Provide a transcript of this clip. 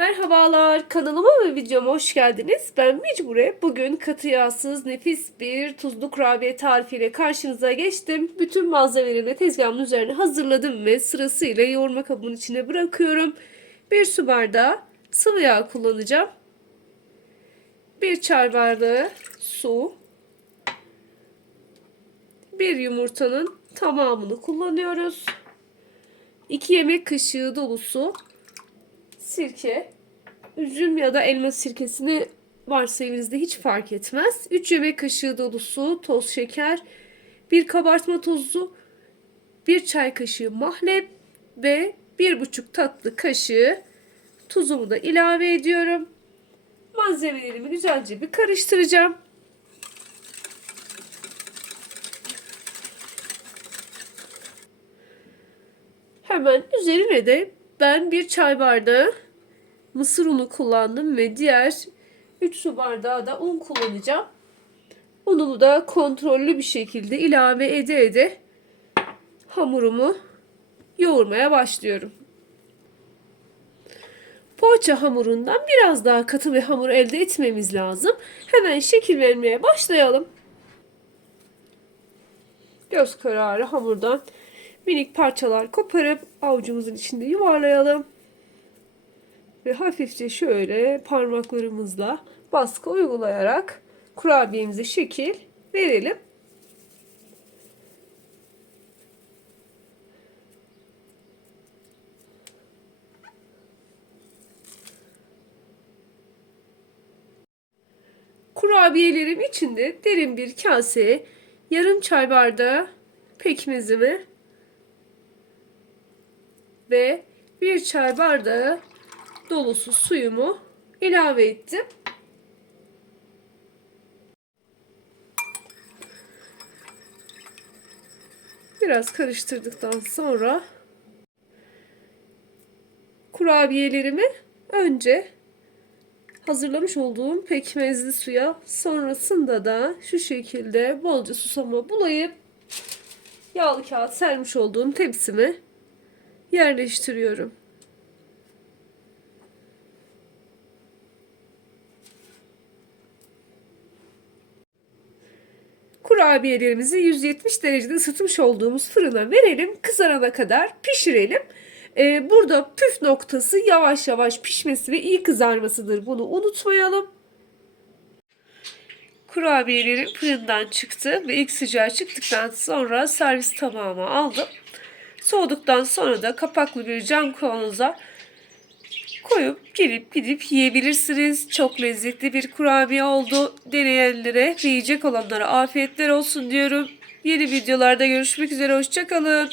Merhabalar kanalıma ve videoma hoş geldiniz. Ben Mecbure. Bugün katı yağsız nefis bir tuzlu kurabiye tarifiyle karşınıza geçtim. Bütün malzemelerimi tezgahımın üzerine hazırladım ve sırasıyla yoğurma kabının içine bırakıyorum. Bir su bardağı sıvı yağ kullanacağım. Bir çay bardağı su. Bir yumurtanın tamamını kullanıyoruz. 2 yemek kaşığı dolusu sirke, üzüm ya da elma sirkesini varsa evinizde hiç fark etmez. 3 yemek kaşığı dolusu toz şeker, bir kabartma tozu, bir çay kaşığı mahlep ve bir buçuk tatlı kaşığı tuzumu da ilave ediyorum. Malzemelerimi güzelce bir karıştıracağım. Hemen üzerine de ben bir çay bardağı mısır unu kullandım ve diğer 3 su bardağı da un kullanacağım. Unumu da kontrollü bir şekilde ilave ede ede hamurumu yoğurmaya başlıyorum. Poğaça hamurundan biraz daha katı bir hamur elde etmemiz lazım. Hemen şekil vermeye başlayalım. Göz kararı hamurdan minik parçalar koparıp avucumuzun içinde yuvarlayalım. Ve hafifçe şöyle parmaklarımızla baskı uygulayarak kurabiyemize şekil verelim. Kurabiyelerim içinde derin bir kaseye yarım çay bardağı pekmezimi ve bir çay bardağı dolusu suyumu ilave ettim. Biraz karıştırdıktan sonra kurabiyelerimi önce hazırlamış olduğum pekmezli suya sonrasında da şu şekilde bolca susama bulayıp yağlı kağıt sermiş olduğum tepsime yerleştiriyorum. Kurabiyelerimizi 170 derecede ısıtmış olduğumuz fırına verelim. Kızarana kadar pişirelim. Ee, burada püf noktası yavaş yavaş pişmesi ve iyi kızarmasıdır. Bunu unutmayalım. Kurabiyelerim fırından çıktı ve ilk sıcağı çıktıktan sonra servis tabağıma aldım. Soğuduktan sonra da kapaklı bir cam kavanoza koyup gelip gidip yiyebilirsiniz. Çok lezzetli bir kurabiye oldu. Deneyenlere yiyecek olanlara afiyetler olsun diyorum. Yeni videolarda görüşmek üzere. Hoşçakalın.